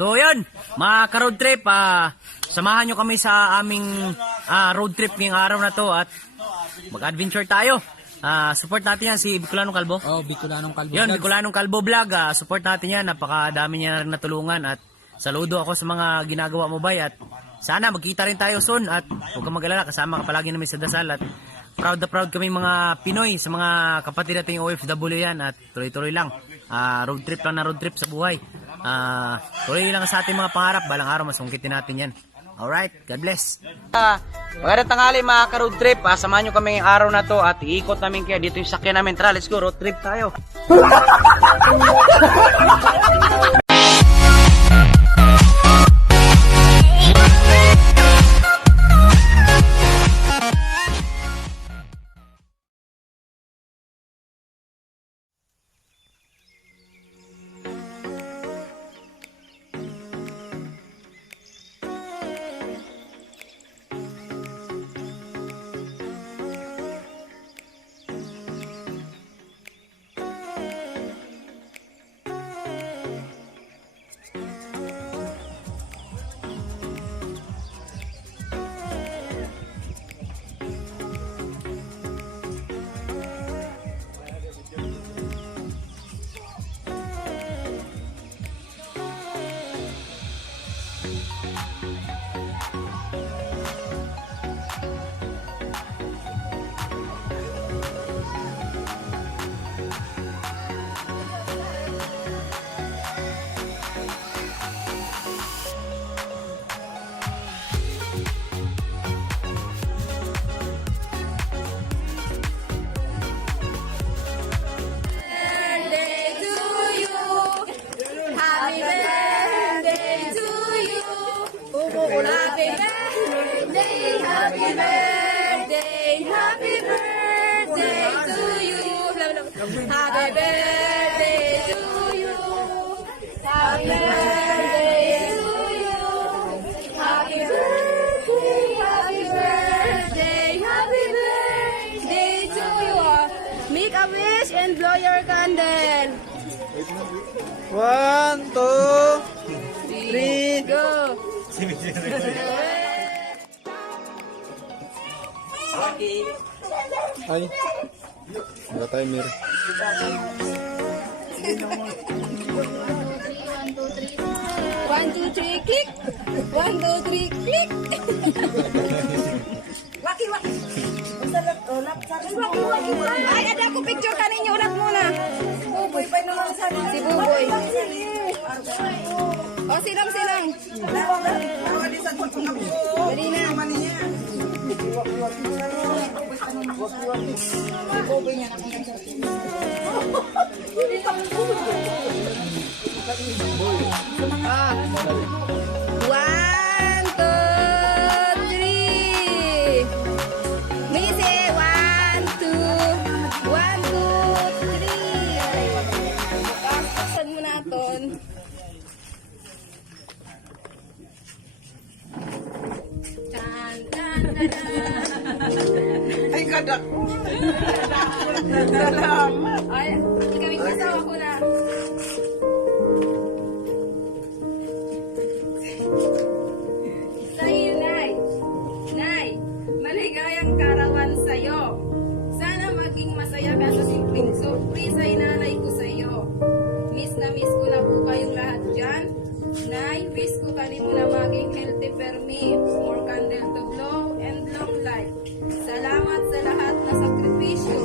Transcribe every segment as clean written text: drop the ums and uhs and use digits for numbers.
So yun, mga ka-road trip, samahan nyo kami sa aming road trip ngayong araw na to at mag-adventure tayo. Support natin yan si Bicolanong Kalbo. Oh, Bicolanong Kalbo. Yun, Bicolanong Kalbo Vlog. Support natin yan. Napakadami niya na rin natulungan. At saludo ako sa mga ginagawa mo, bay. At sana magkita rin tayo soon. At huwag kang mag-alala. Kasama ka palagi namin sa dasal. At proud na proud kami mga Pinoy sa mga kapatid nating OFW yan. At tuloy-tuloy lang. Road trip lang na road trip sa buhay. Tuloy lang sa ating mga pangarap. Balang araw masungkitin natin yan. Alright, God bless. Magandang tanghali mga ka-road trip. Samahan nyo kami ngayong araw na to at iikot namin kaya dito yung sakyan namin. Tara, let's go, road trip tayo. Happy birthday to you. Happy birthday to you. Happy birthday, happy birthday, happy birthday to you. Make a wish and blow your candle. 1, 2, 3, go. Ay, wala tayo mir. 1, 2, 3, click. 1, 2, 3, click. Waki, waki. Ay, ada ako picture ka ninyo. Ulat muna. Buboy, pa naman sa si Buboy. O, silang. Dali na. One, two, three. Misi, 1, 2, 3. Buksan mo na aton. Ay, kadak. Ay, kami kasawa ko na. Sa'yo, Nay. Nay, maligayang karawan sa'yo. Sana maging masaya ka sa simpleng surprise ay nanay ko sa'yo. Miss na miss ko na po kayong lahat dyan. Nay, wish ko kanimo na maging healthy for me. More candle to blow and long life. Salamat sa lahat na sakripisyo.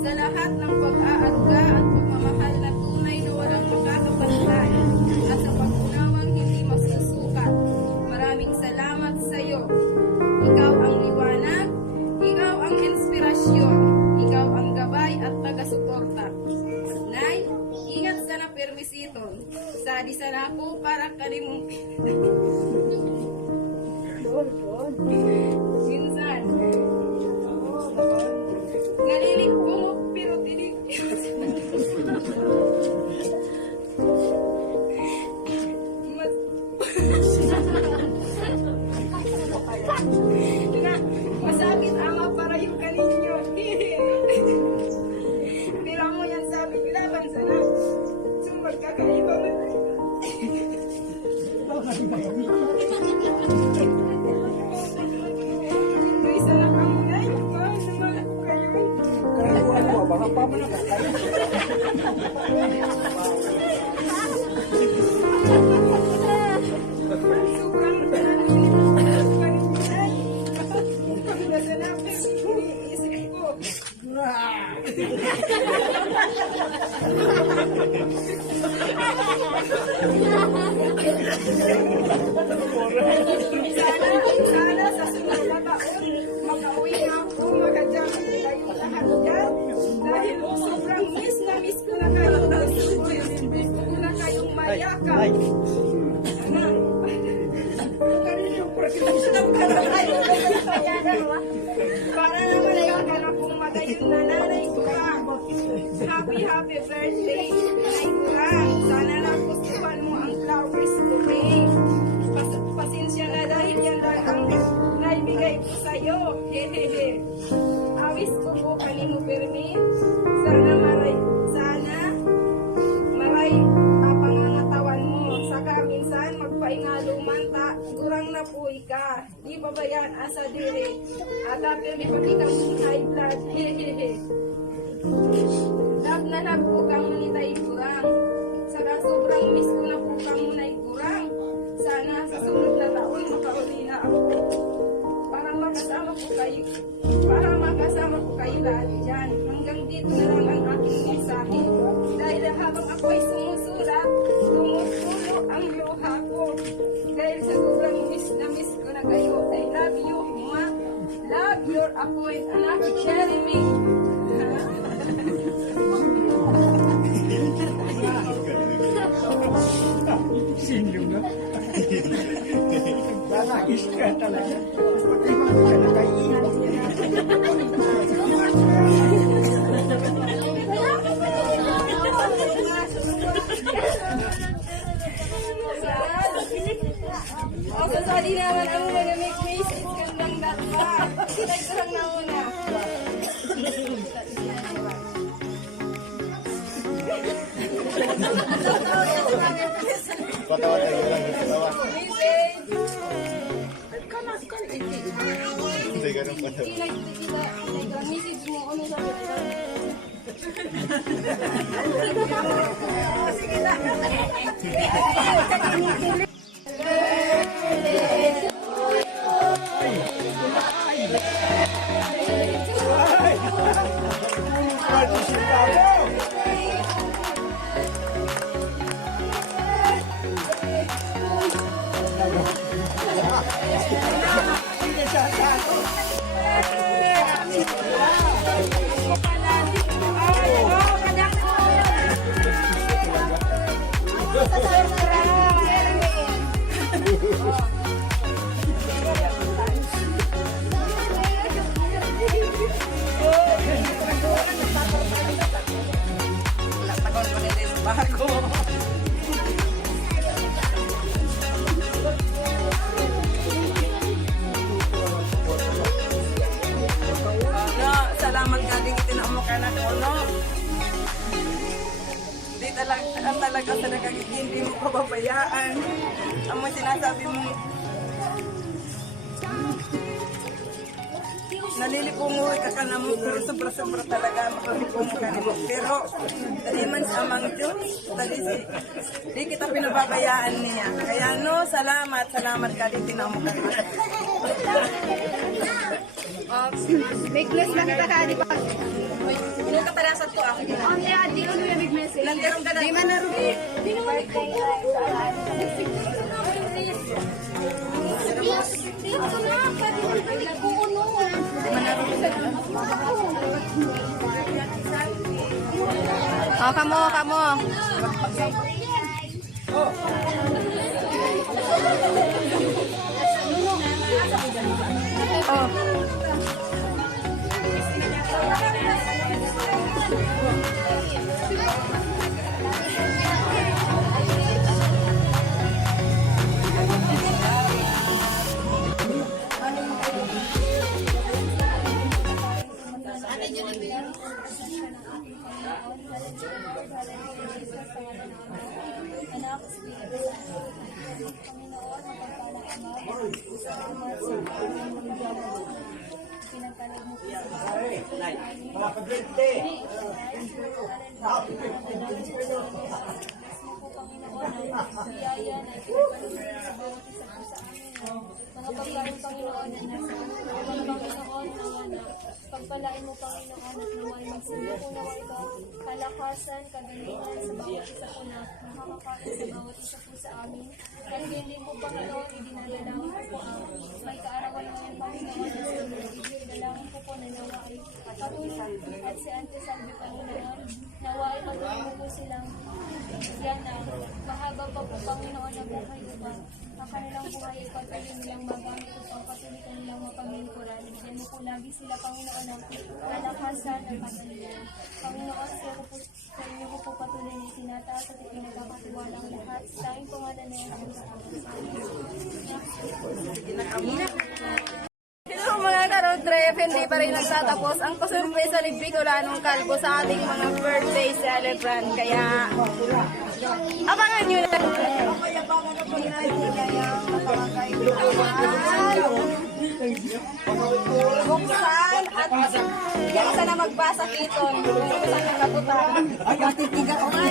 Sa lahat ng pag-aagga at pagmamahal na tunay na walang makakapantay. At sa pag-unawang hindi masusukat. Maraming salamat sa iyo. Ikaw ang liwanag. Ikaw ang inspirasyon. Ikaw ang gabay at taga-suporta. Nay, ingat sana permisiton. Sadi sana ako para kanimong minsan. Nalilig ko mo pero tinig. Masakit ama para yung kaninyo. Pero mo yan sabi, laban sana. Sumbag kakaiba mo. Sobrang iniisip ko. Sana sa sunod na taon, makauwi na ako, magkajama kayo lahat dyan. Dahil sobrang miss na miss ko na kayo. Miss ko na kayong mayakap. Para naman ay maghanap kong magayon na nanay ko lang. Happy birthday, nanay ko lang. Sana nagustuhan mo ang flowers ko, babe. Pasensya na dahil yan lang ang naibigay ko sa'yo. Hehehe. Awis ko po kanino permit. Sana maray pangangatawan mo. Saka minsan magpaingaluman ta. Gurang na po ka. Di ba ba yan asa dire? At apil di pagkita mong high blood. Hehehe. Love na love po kang munitay gurang. Saka sobrang miss ko na po kang munay gurang. Sana sa sunod na taon makauli na ako. Para makasama ko kayo lahat dyan. Hanggang dito na lang ang aking mensahe. Dahil habang ako ay sumusulat, tumutulo ang luha ko. Dahil sa sobrang miss na miss ko na kayo. I love you, ma. Love your apoy, anak, cherry me. Sinyo nga. Lalakis ka talaga. Pati mga ka nakaiiwan. Ako sa di naman ang mag-make message kandang data. Nagsurang na muna. Patawa tayo lang. Patawa. Hindi ganun patawa. Message mo, ano sabi ko? Sige na. Salamat ka din itinamo ka na ko, no? Di talaga sa hindi mo pababayaan. Ang mo sinasabi mo, nalilipungoy ka na mo, pero sobra-sobra talaga makalipungo ka mo. Pero, dali man sa amang Diyos, di kita pinababayaan niya. Kaya no, salamat ka din itinamo ka na. Make-less lang kita ka, di ba? Hindi ka tarasat ko ako. Ang di ano yung big-message? Landirong ka na. Di man na rin. Di naman Oh, kamo. Oh. Pinagka ipalog mo po sa bawat biyaya na ipalog mo sa bawat isa po sa amin. Mga pagkain, Panginoon, na nasa Panginoon, pagpalain mo, Panginoon, at naway magsimba po nawa ito, kalakasan, kagalingan sa bawat isa po na nakakakain sa bawat isa po sa amin. At hindi po, Panginoon, idinadalangin po po ang may kaarawan ngayon, Panginoon, na sa idinadalangin po po na nawa ay patuloy. At si Ante Salve, Panginoon, nawa ay patuloy mo po silang yan na mahaba pa po, Panginoon, na buhay diba? Ang kanilang buhay ay patuloy nilang magamit upang patuloy kanilang mapamingkuran. Bigyan mo po lagi sila, Panginoon, ng kalakasan at patuloy. Panginoon, sa inyo ko po patuloy na itinataas at ipinagkakatiwala ang lahat. Sa aming pangalan na yan sa Hello mga ka-road trip, hindi pa rin nagtatapos ang pasurpresa ni Bicolanong Calvo sa ating mga birthday celebrant. Kaya, abangan nyo na. Kaya baka na po natin kaya napakakaibigan. Buksan at Yan sana magbasa kiton. Kung saan nagkaputan. ay matitiga ko nga.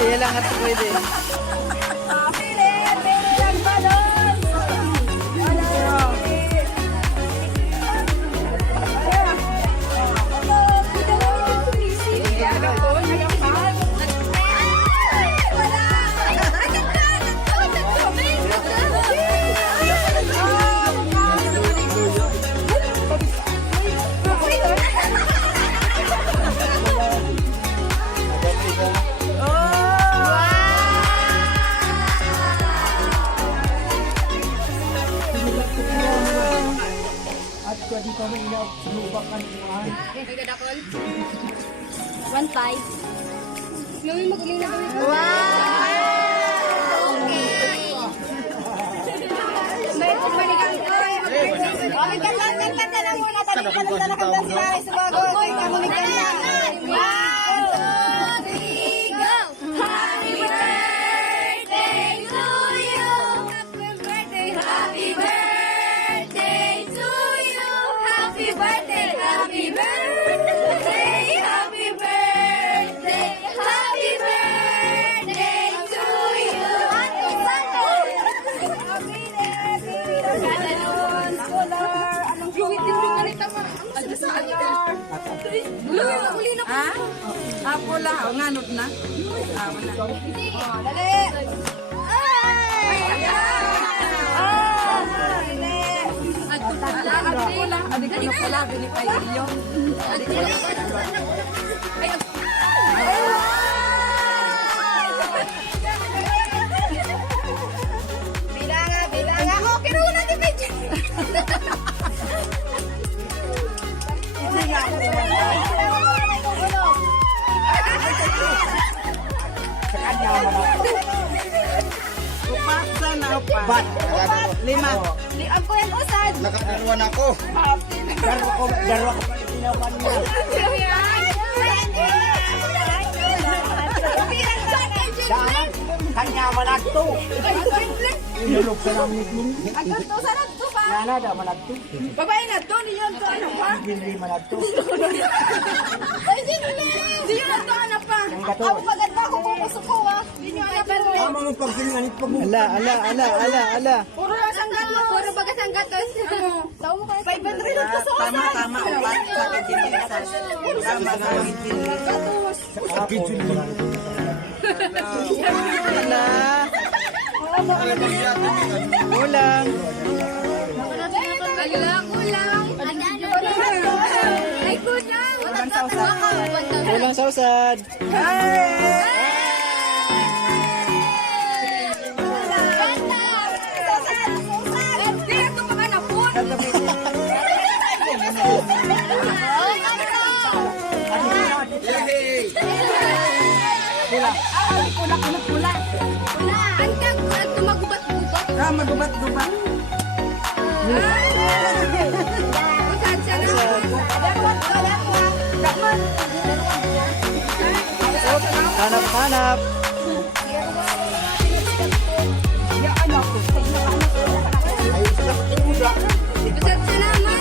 Iya lang at pwede. One five. Gawin mo, galing na gawin mo. May pumalikan ko. Kanta na muna. Talikpan na lang hanggang si Maris. Sumagot. Kamulikan na. 1, 2, 3, go! Happy birthday to you! Happy birthday to you! Happy birthday! Happy birthday! Happy birthday! Happy birthday to you! Happy Pula, o nganod na. Wala. Dali! Pula, adik ko pula, binipayilyo. Bilanga. Oh, kinuha ni Medyo. Upat sana, upat. Bat! 5. Ang kuyan usad. Nakakaruan ako. Darwa ko pa itinawan mo. Kanya managto. Inulog sa namin ni. Agto sa nagto pa. Yana da managto. Babae na to, niyon to ano pa? Hindi managto. Ay, Diyo na to ano pa? Ako maganda ako kung gusto ko ah. Hindi nyo alam pero. Amo mo pagsinganit pa mo. Ala. Puro lang sanggatos. Puro baga sanggatos. Tao mo kayo. 500 lang to sa Tama, upat sa kajilisan. Tama sa Sanggatos. Ala. Ulang. Kulang. Ay, kulang. Ulang sausad. Hindi, ito mga napun. pala pula. Wala, ang tumagubat-gubat. Ah, magubat-gubat. Pasensya na. Hanap-hanap. Pasensya naman.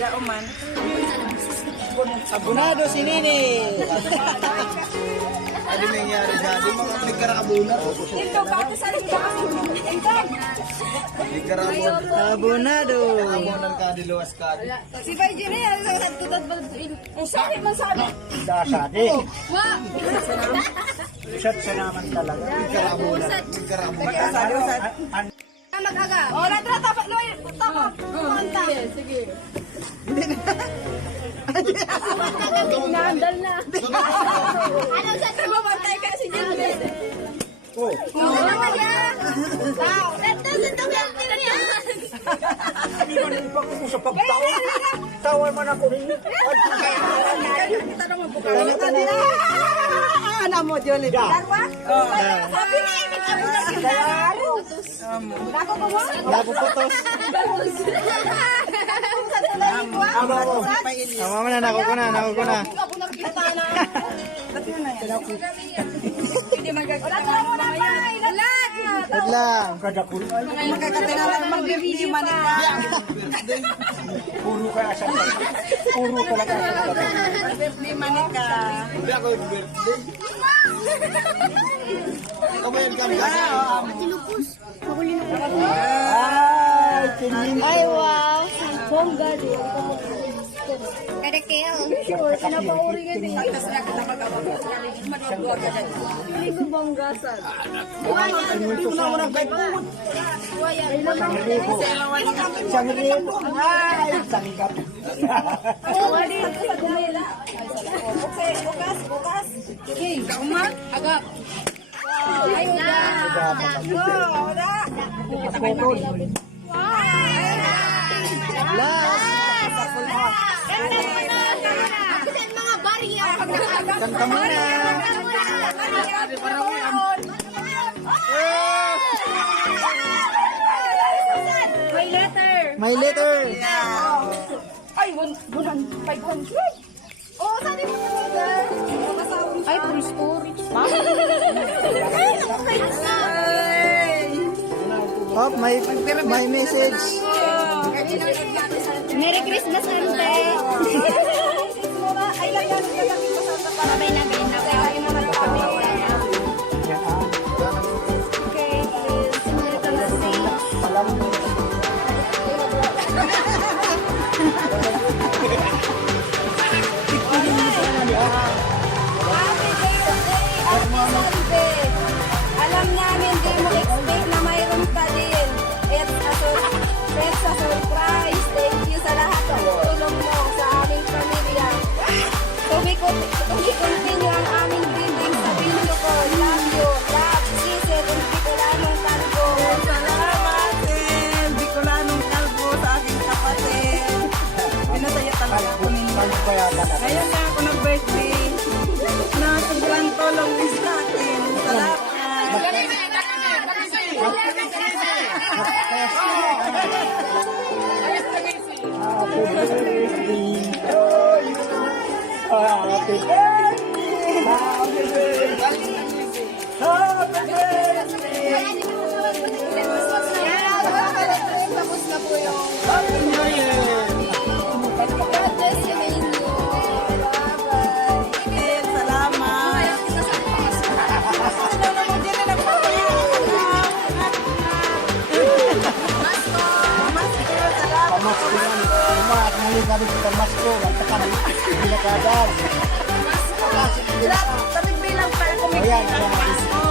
Dauman. Abunado si Nini. Ano nangyari sa di mo nagkarakabuna? Ito, bakit sa rin ba? Abunado. Abunan ka, diluwas ka. Si Baiji na yan, sa nagtutod ba? Ang sabi man sabi. Dasade. Wah! Shot sa naman talaga. Sabi sa... Mag-aga. Oh, natra, tapak na yun. Tapak. Kumanta. Sige. Nandal na. Ano sa Mamantay ka si Jimmy. Oh. Ano naman yan? Ito sa tugang yan. Hindi man iba ko sa pagtaon. Tawan man ako rin. Tanong mo po ka. Ano mo, Jolie? Darwa? Sabi na ibig ako na Darwa. Nako po mo? Napuputos. Tama na, nako ko na. Ako nakikita na. Hindi magagawin. Wala mo na pa. Ilan? Wait lang. Kadakul. Magkakatinala mag-review man ika. Puro ka asa. Puro talaga. Birthday man ika. Hindi ako yung birthday. Kabayan ka rin. Ay, tinin. Ay, wow. Bongga din. Kada kayo. Sure, sinapauri ka din. Tapos na kita mag-awag. Madugwa ka dyan. Hindi ko bongga sa. Ay, sangkap. Okay, bukas. Okay, kaumat. Agap. Ay, na. Go, wala. Ang mga barya. Kanta mo na. May letter. May letter. Ay, 500. Oo, saan mo talaga? Ay, full storage. Oh, may message. Merry Christmas, Ante. Ay, lagyan ka lang ito sa para Sabay na din. Kaya naman kami. Okay, simula ka na Happy birthday, Ate Salve. Alam namin di mo expect na mayroon ka din. It's a surprise. Thank you sa lahat ng tulong mo sa aming pamilya. To be continue ang aming building sa Pinto ko. Love you. Love, Cecil, and Bicolanong Calvo. Salamat, Sil. Bicolanong Calvo sa aking kapatid. Pinasaya talaga ako ninyo. Ngayon na ako nag-birthday. Na sobrang tulong is natin. Salamat. Happy birthday. Happy Tapos na po yung Happy New Year. God bless you, Ninyo. Sil, salamat. Ano naman din na nagpapayaan? Masko, salamat. Pamasko yan. At ngayon kami sa Pamasko. At saka binakadan. Tabi bilang para kumikita ng Masko.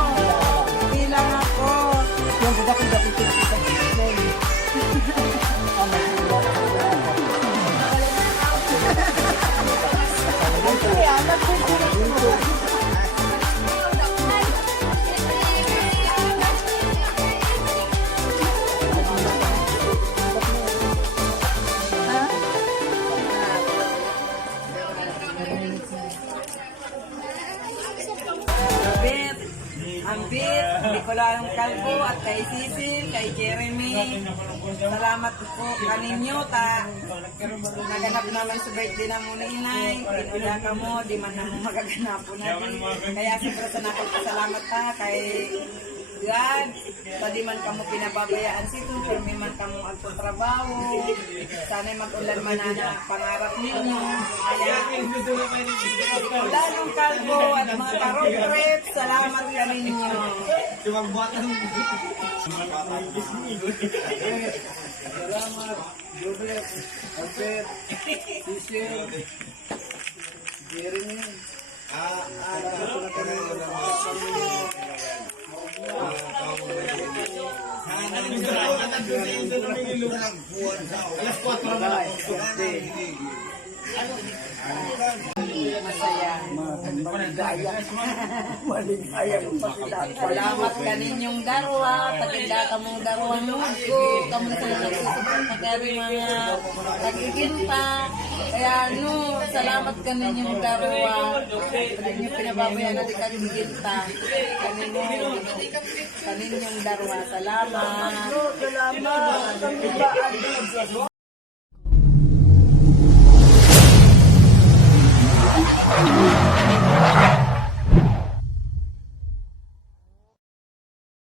Ambit, Nicola Calvo at kay Cecil, kay Jeremy. Salamat po kaninyo ta. Naganap naman sa birthday na mo ni Inay. Pinula ka mo, di man na magaganap po natin. Kaya siyempre sa napagpasalamat ta kay God. Pwede man kamo pinababayaan sito, firme man kamo agtrabaho. Sana'y mag-ulan man na pangarap ninyo. Kaya, lalong kalbo at mga karong trip, salamat kami ninyo. Salamat, Jobet, Albert, Cecil, Jeremy. Masaya. Maligayang Salamat kaninyong darwa, patinda kamong darwa ko, kamong sa nagsusuport na kami mga nagiginta. Kaya salamat kaninyong darwa, kaninyong pinababayan natin kagiginta. Kaninyong darwa, salamat. Salamat.